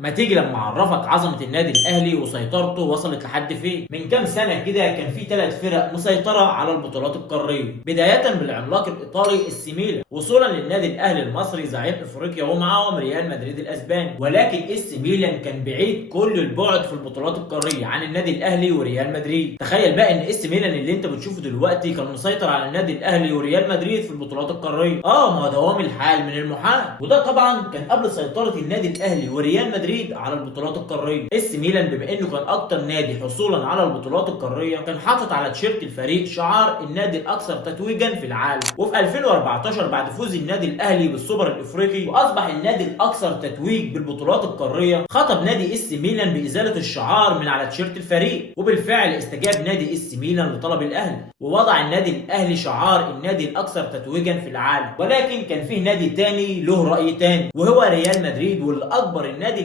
ما تيجي لما اعرفك عظمه النادي الاهلي وسيطرته وصلت لحد فين. من كام سنه كده كان في 3 فرق مسيطره على البطولات القاريه، بدايه بالعملاق الايطالي السي ميلان، وصولا للنادي الاهلي المصري زعيم افريقيا ومعاهم ريال مدريد الاسباني. ولكن السي ميلان كان بعيد كل البعد في البطولات القاريه عن النادي الاهلي وريال مدريد. تخيل بقى ان السي ميلان اللي انت بتشوفه دلوقتي كان مسيطر على النادي الاهلي وريال مدريد في البطولات القاريه. ما هو دوام الحال من المحال، وده طبعا كان قبل سيطره النادي الاهلي وريال مدريد على البطولات القاريه. السي ميلان بما انه كان اكتر نادي حصولا على البطولات القاريه، كان حاطط على تيشيرت الفريق شعار النادي الاكثر تتويجا في العالم. وفي 2014 بعد فوز النادي الاهلي بالسوبر الافريقي واصبح النادي الاكثر تتويج بالبطولات القاريه، خطب نادي السي ميلان بازاله الشعار من على تيشيرت الفريق. وبالفعل استجاب نادي السي ميلان لطلب الاهلي، ووضع النادي الاهلي شعار النادي الاكثر تتويجا في العالم. ولكن كان فيه نادي تاني له راي تاني، وهو ريال مدريد، واللي اجبر النادي